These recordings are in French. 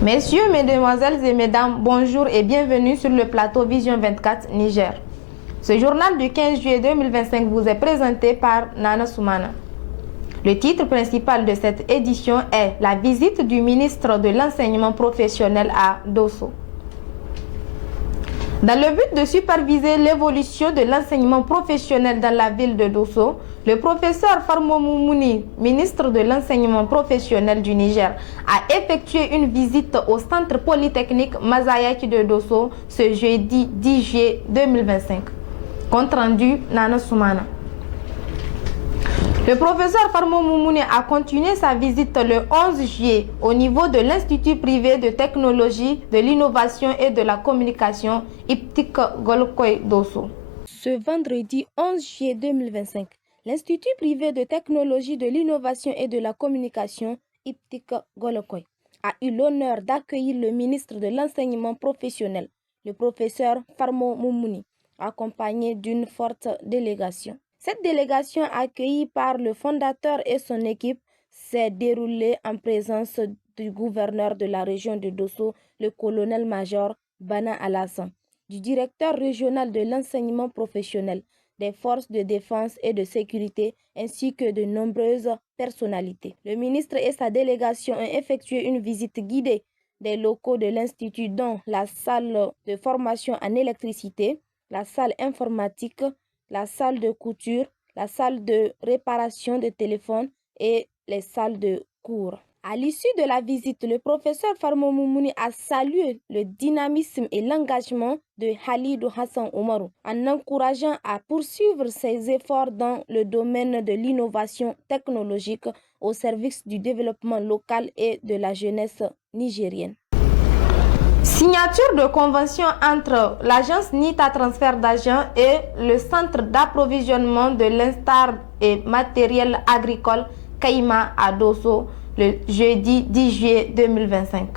Messieurs, mesdemoiselles et mesdames, bonjour et bienvenue sur le plateau Vision 24 Niger. Ce journal du 15 juillet 2025 vous est présenté par Nana Soumana. Le titre principal de cette édition est la visite du ministre de l'enseignement professionnel à Dosso. Dans le but de superviser l'évolution de l'enseignement professionnel dans la ville de Dosso, le professeur Farmo Moumouni, ministre de l'enseignement professionnel du Niger, a effectué une visite au centre polytechnique Mazayaki de Dosso ce jeudi 10 juillet 2025. Compte rendu Nana Soumana. Le professeur Farmo Moumouni a continué sa visite le 11 juillet au niveau de l'Institut privé de technologie, de l'innovation et de la communication IPTIC Golkoy Dosso. Ce vendredi 11 juillet 2025, l'Institut privé de technologie, de l'innovation et de la communication IPTIC Golkoy a eu l'honneur d'accueillir le ministre de l'enseignement professionnel, le professeur Farmo Moumouni, accompagné d'une forte délégation. Cette délégation, accueillie par le fondateur et son équipe, s'est déroulée en présence du gouverneur de la région de Dosso, le colonel-major Bana Alassane, du directeur régional de l'enseignement professionnel, des forces de défense et de sécurité, ainsi que de nombreuses personnalités. Le ministre et sa délégation ont effectué une visite guidée des locaux de l'Institut, dont la salle de formation en électricité, la salle informatique, la salle de couture, la salle de réparation de téléphones et les salles de cours. À l'issue de la visite, le professeur Farmo Moumouni a salué le dynamisme et l'engagement de Halidou Hassan Oumarou en encourageant à poursuivre ses efforts dans le domaine de l'innovation technologique au service du développement local et de la jeunesse nigérienne. Signature de convention entre l'agence NITA Transfert d'Argent et le centre d'approvisionnement de l'instar et matériel agricole Kaima à Dosso le jeudi 10 juillet 2025.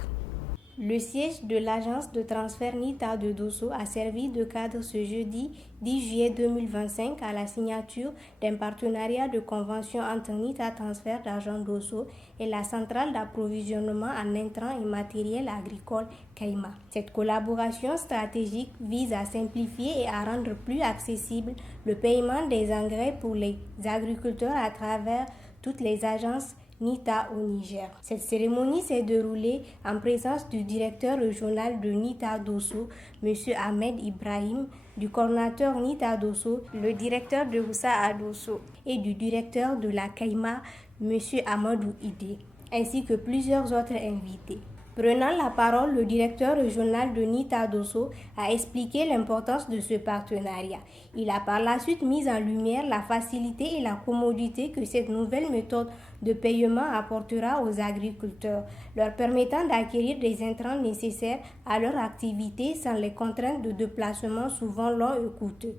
Le siège de l'agence de transfert NITA de Dosso a servi de cadre ce jeudi 10 juillet 2025 à la signature d'un partenariat de convention entre NITA Transfert d'Argent Dosso et la centrale d'approvisionnement en intrants et matériel agricole Kaima. Cette collaboration stratégique vise à simplifier et à rendre plus accessible le paiement des engrais pour les agriculteurs à travers toutes les agences NITA au Niger. Cette cérémonie s'est déroulée en présence du directeur régional de NITA Dosso, M. Ahmed Ibrahim, du coordinateur NITA Dosso, le directeur de Houssa à Dosso, et du directeur de la Kaima, M. Amadou Ide, ainsi que plusieurs autres invités. Prenant la parole, le directeur régional de NITA Dosso a expliqué l'importance de ce partenariat. Il a par la suite mis en lumière la facilité et la commodité que cette nouvelle méthode de paiement apportera aux agriculteurs, leur permettant d'acquérir des intrants nécessaires à leur activité sans les contraintes de déplacement souvent longs et coûteux.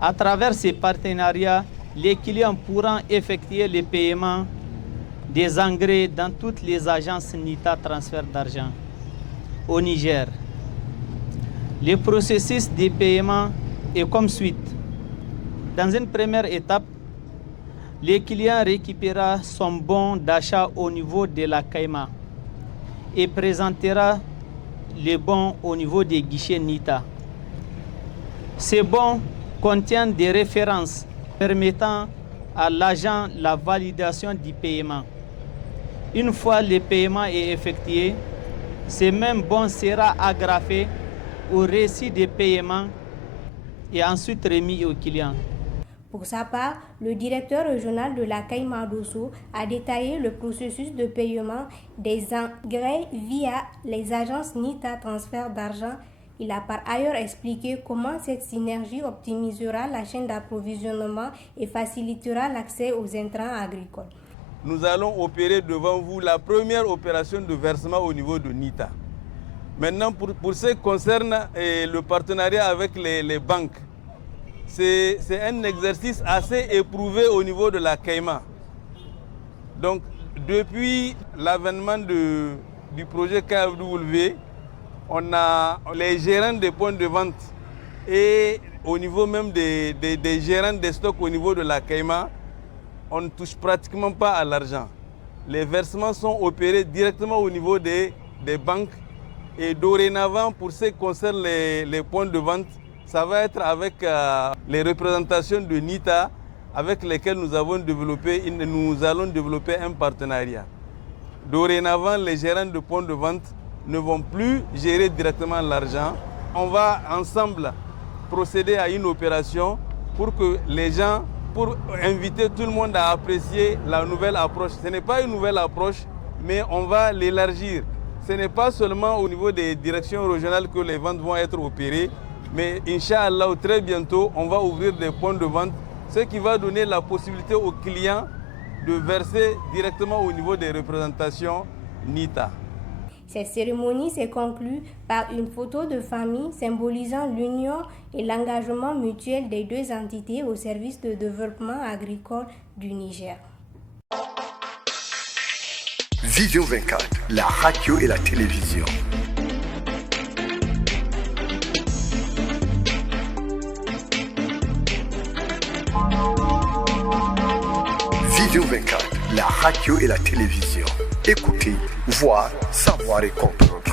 À travers ces partenariats, les clients pourront effectuer les paiements des engrais dans toutes les agences NITA Transfert d'Argent au Niger. Le processus de paiement est comme suit. Dans une première étape, le client récupérera son bon d'achat au niveau de la Kaima et présentera le bon au niveau des guichets NITA. Ces bons contiennent des références permettant à l'agent la validation du paiement. Une fois le paiement est effectué, ce même bon sera agrafé au récit de paiement et ensuite remis au client. Pour sa part, le directeur régional de la Kaima Dosso a détaillé le processus de paiement des engrais via les agences NITA Transfert d'Argent. Il a par ailleurs expliqué comment cette synergie optimisera la chaîne d'approvisionnement et facilitera l'accès aux intrants agricoles. Nous allons opérer devant vous la première opération de versement au niveau de NITA. Maintenant, pour ce qui concerne le partenariat avec les banques, c'est un exercice assez éprouvé au niveau de la Kaima. Donc, depuis l'avènement du projet KFW, on a les gérants des points de vente et au niveau même des gérants des stocks au niveau de la Kaima, on ne touche pratiquement pas à l'argent. Les versements sont opérés directement au niveau des des banques. Et dorénavant, pour ce qui concerne les points de vente, ça va être avec les représentations de NITA avec lesquelles nous allons développer un partenariat. Dorénavant, les gérants de points de vente ne vont plus gérer directement l'argent. On va ensemble procéder à une opération pour que les gens, pour inviter tout le monde à apprécier la nouvelle approche. Ce n'est pas une nouvelle approche, mais on va l'élargir. Ce n'est pas seulement au niveau des directions régionales que les ventes vont être opérées, mais Inch'Allah, très bientôt, on va ouvrir des points de vente, ce qui va donner la possibilité aux clients de verser directement au niveau des représentations NITA. Cette cérémonie s'est conclue par une photo de famille symbolisant l'union et l'engagement mutuel des deux entités au service de développement agricole du Niger. Vision 24, la radio et la télévision. Vision 24, la radio et la télévision. Écoutez, voir, savoir et comprendre.